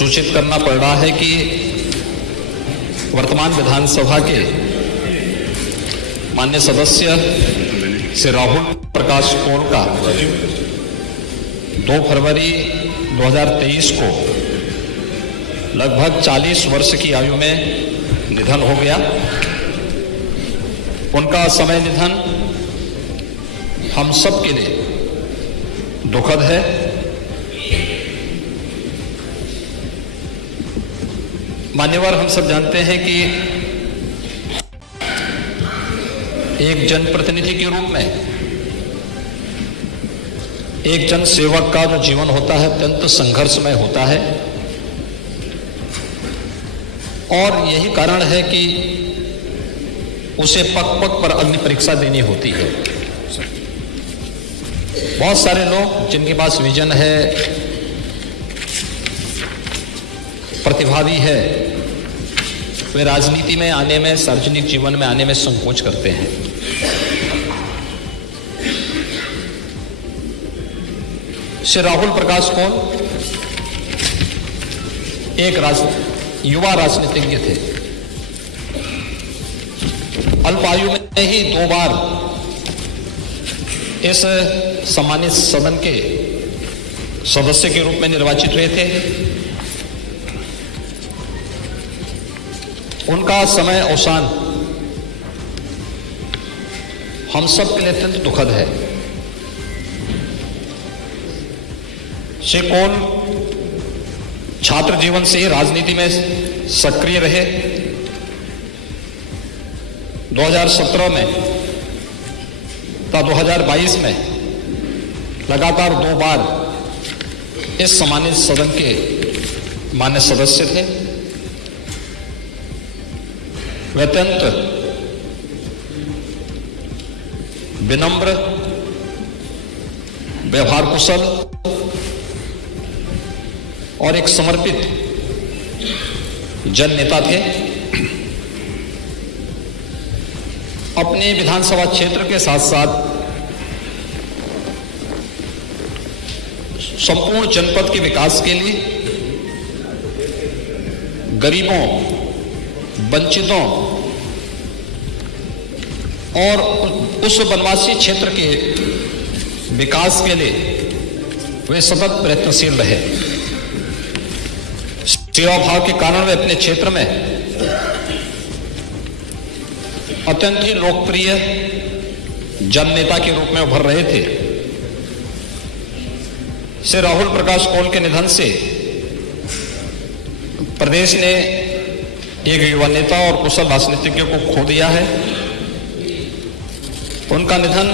सूचित करना पड़ रहा है कि वर्तमान विधानसभा के माननीय सदस्य श्री राहुल प्रकाश कोल का 2 फरवरी 2023 को लगभग 40 वर्ष की आयु में निधन हो गया। उनका समय निधन हम सब के लिए दुखद है। मान्यवर, हम सब जानते हैं कि एक जनप्रतिनिधि के रूप में एक जन सेवक का जो जीवन होता है अत्यंत संघर्षमय होता है और यही कारण है कि उसे पग पग पर अग्नि परीक्षा देनी होती है। बहुत सारे लोग जिनके पास विजन है, प्रतिभावी है, वे राजनीति में आने में, सार्वजनिक जीवन में आने में संकोच करते हैं। श्री राहुल प्रकाश कोल एक युवा राजनीतिज्ञ थे। अल्प आयु में ही 2 बार इस सम्मानित सदन के सदस्य के रूप में निर्वाचित हुए थे। उनका समय अवसान हम सब के लिए अत्यंत दुखद है। श्री कोल छात्र जीवन से ही राजनीति में सक्रिय रहे। 2017 में तथा 2022 में लगातार 2 बार इस सम्मानित सदन के मान्य सदस्य थे। वे अत्यंत विनम्र, व्यवहार कुशल और एक समर्पित जन नेता थे। अपने विधानसभा क्षेत्र के साथ साथ संपूर्ण जनपद के विकास के लिए गरीबों, वंचितों और उस वनवासी क्षेत्र के विकास के लिए वे सतत प्रयत्नशील रहे। सेवा भाव के कारण वे अपने क्षेत्र में अत्यंत ही लोकप्रिय जन नेता के रूप में उभर रहे थे। श्री राहुल प्रकाश कोल के निधन से प्रदेश ने एक युवा नेता और कुशल राजनीतिज्ञ को खो दिया है। उनका निधन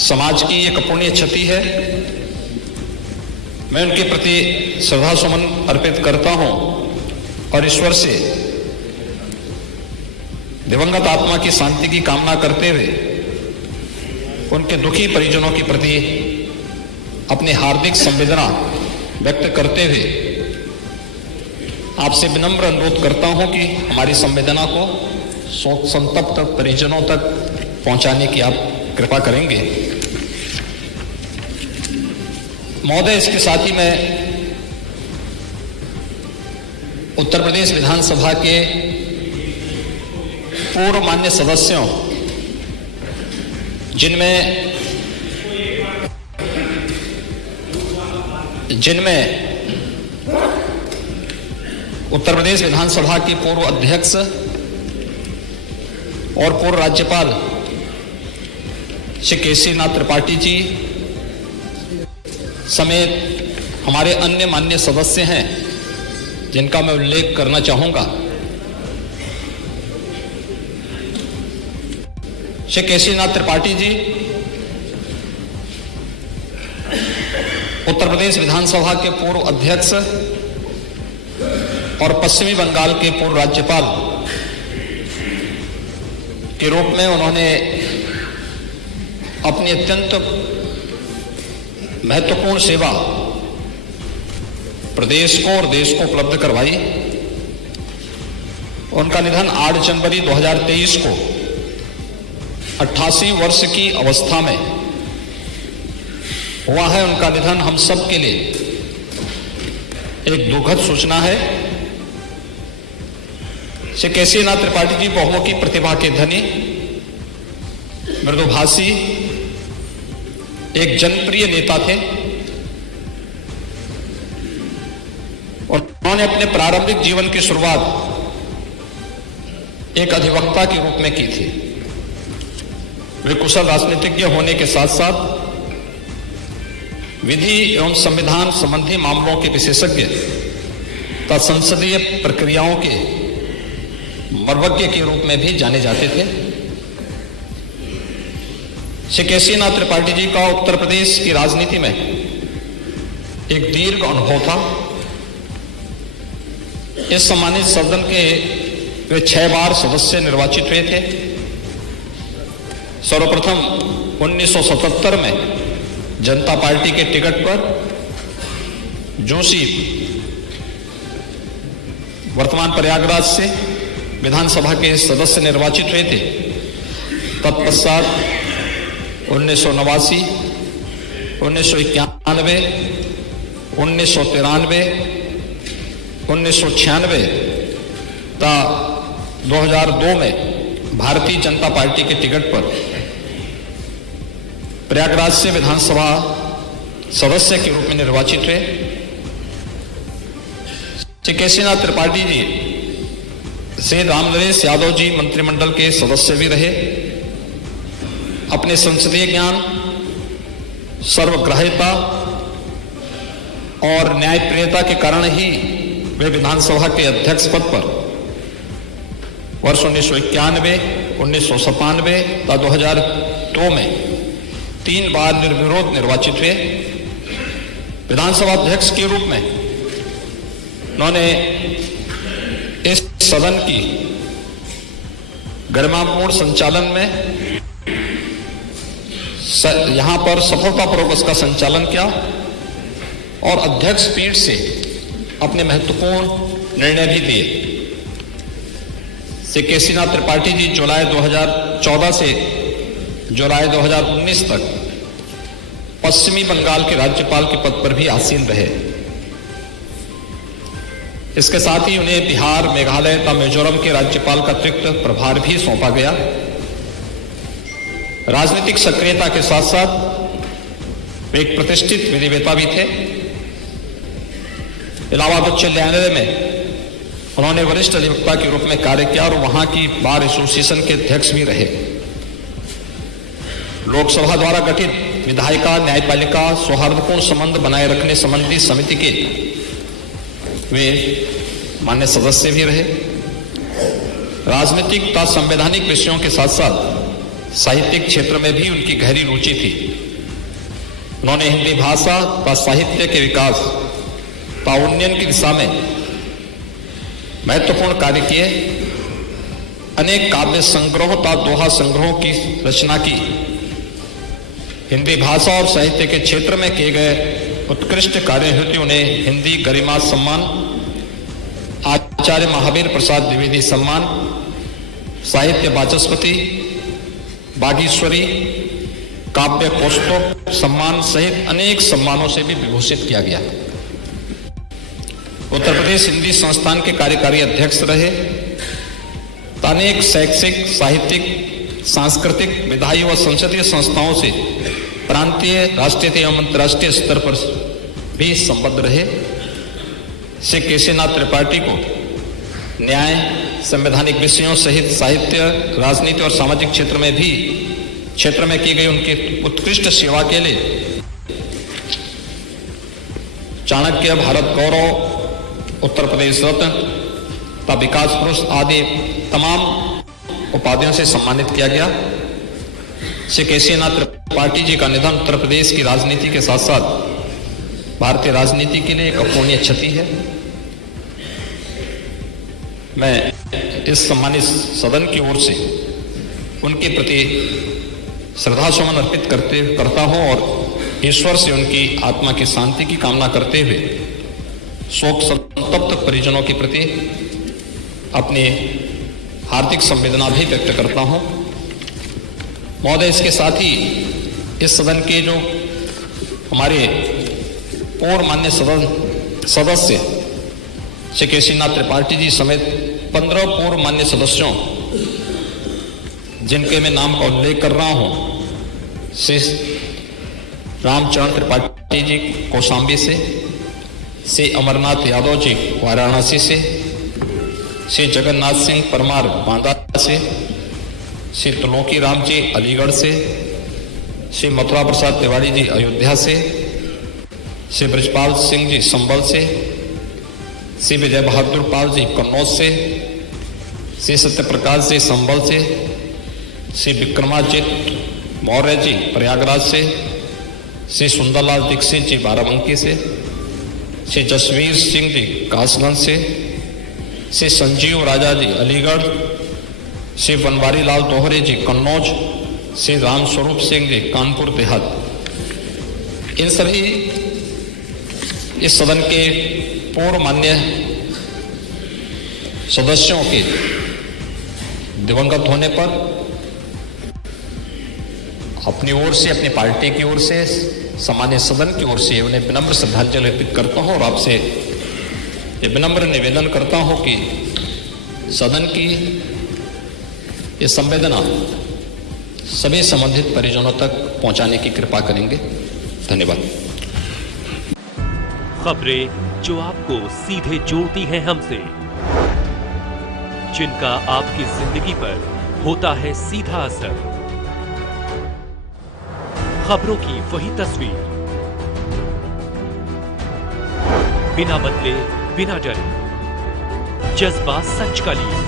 समाज की एक अपूर्णीय क्षति है। मैं उनके प्रति श्रद्धा सुमन अर्पित करता हूं और ईश्वर से दिवंगत आत्मा की शांति की कामना करते हुए उनके दुखी परिजनों के प्रति अपनी हार्दिक संवेदना व्यक्त करते हुए आपसे विनम्र अनुरोध करता हूं कि हमारी संवेदना को शोक संतप्त परिजनों तक पहुंचाने की आप कृपा करेंगे। महोदय, इसके साथ ही मैं उत्तर प्रदेश विधानसभा के पूर्व मान्य सदस्यों, जिनमें उत्तर प्रदेश विधानसभा के पूर्व अध्यक्ष और पूर्व राज्यपाल श्री केसरीनाथ त्रिपाठी जी समेत हमारे अन्य मान्य सदस्य हैं, जिनका मैं उल्लेख करना चाहूंगा। श्री केसरीनाथ त्रिपाठी जी उत्तर प्रदेश विधानसभा के पूर्व अध्यक्ष और पश्चिमी बंगाल के पूर्व राज्यपाल के रूप में उन्होंने अपनी अत्यंत महत्वपूर्ण सेवा प्रदेश को और देश को उपलब्ध करवाई। उनका निधन 8 जनवरी 2023 को 88 वर्ष की अवस्था में हुआ है। उनका निधन हम सब के लिए एक दुखद सूचना है। श्री केसीनाथ त्रिपाठी जी बहुमुखी प्रतिभा के धनी, मृदुभाषी, एक जनप्रिय नेता थे और उन्होंने अपने प्रारंभिक जीवन की शुरुआत एक अधिवक्ता के रूप में की थी। वे कुशल राजनीतिज्ञ होने के साथ साथ विधि एवं संविधान संबंधी मामलों के विशेषज्ञ तथा संसदीय प्रक्रियाओं के मर्मज्ञ के रूप में भी जाने जाते थे। श्री केसीनाथ त्रिपाठी जी का उत्तर प्रदेश की राजनीति में एक दीर्घ अनुभव था। इस सम्मानित सदन के वे 6 बार सदस्य निर्वाचित हुए थे। सर्वप्रथम 1977 में जनता पार्टी के टिकट पर जोशी वर्तमान प्रयागराज से विधानसभा के सदस्य निर्वाचित हुए थे। तत्पश्चात 1989, 1991, 1993, 1996 तथा 2002 में भारतीय जनता पार्टी के टिकट पर प्रयागराज से विधानसभा सदस्य के रूप में निर्वाचित हुए। श्री केसीनाथ त्रिपाठी जी श्री रामनरेश यादव जी मंत्रिमंडल के सदस्य भी रहे। अपने संसदीय ज्ञान, सर्वग्राह्यता और न्यायप्रियता के कारण ही वे विधानसभा के अध्यक्ष पद पर वर्ष 1991, 1997 तथा 2002 में 3 बार निर्विरोध निर्वाचित हुए। विधानसभा अध्यक्ष के रूप में उन्होंने इस सदन की गरिमापूर्ण संचालन में यहां पर सफलतापूर्वक उसका संचालन किया और अध्यक्ष पीठ से अपने महत्वपूर्ण निर्णय भी दिए। श्री केसीनाथ त्रिपाठी जी जुलाई 2014 से जुलाई 2019 तक पश्चिमी बंगाल के राज्यपाल के पद पर भी आसीन रहे। इसके साथ ही उन्हें बिहार, मेघालय तथा मिजोरम के राज्यपाल का अतिरिक्त प्रभार भी सौंपा गया। राजनीतिक सक्रियता के साथ साथ वे एक प्रतिष्ठित विधिवेत्ता भी थे। इलाहाबाद उच्च न्यायालय में उन्होंने वरिष्ठ अधिवक्ता के रूप में कार्य किया और वहां की बार एसोसिएशन के अध्यक्ष भी रहे। लोकसभा द्वारा गठित विधायिका न्यायपालिका सौहार्दपूर्ण संबंध बनाए रखने संबंधी समिति के वे मान्य सदस्य भी रहे। राजनीतिक तथा संवैधानिक विषयों के साथ साथ साहित्यिक क्षेत्र में भी उनकी गहरी रुचि थी। उन्होंने हिंदी भाषा तथा साहित्य के विकास तथा उन्नयन की दिशा में महत्वपूर्ण कार्य किए। अनेक काव्य संग्रहों तथा दोहा संग्रहों की रचना की। हिंदी भाषा और साहित्य के क्षेत्र में किए गए उत्कृष्ट कार्य हेतु उन्हें हिंदी गरिमा सम्मान, आचार्य महावीर प्रसाद द्विवेदी सम्मान, साहित्य वाचस्पति, बागीश्वरी, काव्य कौस्तुभ सम्मान सहित अनेक सम्मानों से भी विभूषित किया गया। उत्तर प्रदेश हिंदी संस्थान के कार्यकारी अध्यक्ष रहे। अनेक शैक्षिक, साहित्यिक, सांस्कृतिक, विधायी व संसदीय संस्थाओं से प्रांतीय, राष्ट्रीय एवं अंतर्राष्ट्रीय स्तर पर भी संबद्ध रहे। श्री केसीनाथ त्रिपाठी को न्याय, संवैधानिक विषयों सहित साहित्य, राजनीति और सामाजिक क्षेत्र में की गई उनकी उत्कृष्ट सेवा के लिए चाणक्य, भारत गौरव, उत्तर प्रदेश रत्न तथा विकास पुरुष आदि तमाम उपाधियों से सम्मानित किया गया। श्री केसीनाथ त्रिपाठी जी का निधन उत्तर प्रदेश की राजनीति के साथ साथ भारतीय राजनीति के लिए एक अपूर्णीय क्षति है। मैं इस सम्मानित सदन की ओर से उनके प्रति श्रद्धा सुमन अर्पित करता हूं और ईश्वर से उनकी आत्मा की शांति की कामना करते हुए शोक संतप्त परिजनों के प्रति अपनी हार्दिक संवेदना भी व्यक्त करता हूं। महोदय, इसके साथ ही इस सदन के जो हमारे पूर्व मान्य सदस्य श्री केसीनाथ त्रिपाठी जी समेत 15 पूर्व मान्य सदस्यों, जिनके मैं नाम का उल्लेख कर रहा हूं, श्री रामचरण त्रिपाठी जी कौशाम्बी से, श्री अमरनाथ यादव जी वाराणसी से, श्री जगन्नाथ सिंह परमार बांदा से, श्री त्रिलोकी राम जी अलीगढ़ से, श्री मथुरा प्रसाद तिवारी जी अयोध्या से, श्री ब्रजपाल सिंह जी संभल से, श्री विजय बहादुर पाल जी कन्नौज से, श्री सत्यप्रकाश जी संभल से, श्री विक्रमाजित मौर्य जी प्रयागराज से, श्री सुंदरलाल दीक्षित जी बाराबंकी से, श्री जसवीर सिंह जी कासगंज से, श्री संजीव राजा जी अलीगढ़, श्री बनवारी लाल दोहरे जी कन्नौज, श्री रामस्वरूप सिंह जी कानपुर देहात। इन सभी इस सदन के पूर्व मान्य सदस्यों के दिवंगत होने पर अपनी ओर से, अपनी पार्टी की ओर से, सामान्य सदन की ओर से उन्हें विनम्र श्रद्धांजलि अर्पित करता हूं और आपसे ये विनम्र निवेदन करता हूं कि सदन की ये संवेदना सभी संबंधित परिजनों तक पहुंचाने की कृपा करेंगे। धन्यवाद। खबरें जो आपको सीधे जोड़ती हैं हमसे, जिनका आपकी जिंदगी पर होता है सीधा असर, खबरों की वही तस्वीर, बिना बदले बिना डरे, जज्बा सच का लिए,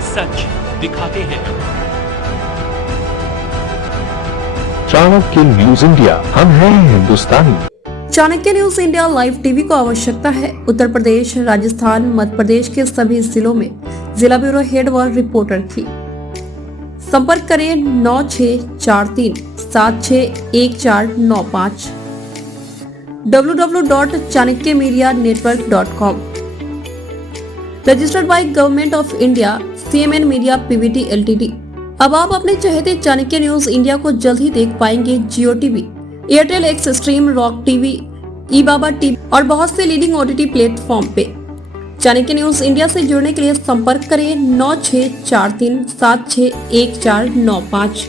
सच दिखाते हैं। चाणक्य न्यूज इंडिया, हम हैं हिंदुस्तानी। Chanakya news India live TV को आवश्यकता है उत्तर प्रदेश, राजस्थान, मध्य प्रदेश के सभी जिलों में जिला ब्यूरो हेड व रिपोर्टर की। संपर्क करें 9643761495 www.chanakya-media-network.com। Registered by government of India, CMN media PVT LTD। अब आप अपने चहेते चाणक्य न्यूज इंडिया को जल्द ही देख पाएंगे Jio TV, Airtel X stream, rock TV, ई-बाबा टीवी और बहुत से लीडिंग OTT प्लेटफॉर्म पे। चाणक्य न्यूज इंडिया से जुड़ने के लिए संपर्क करें 9643761495।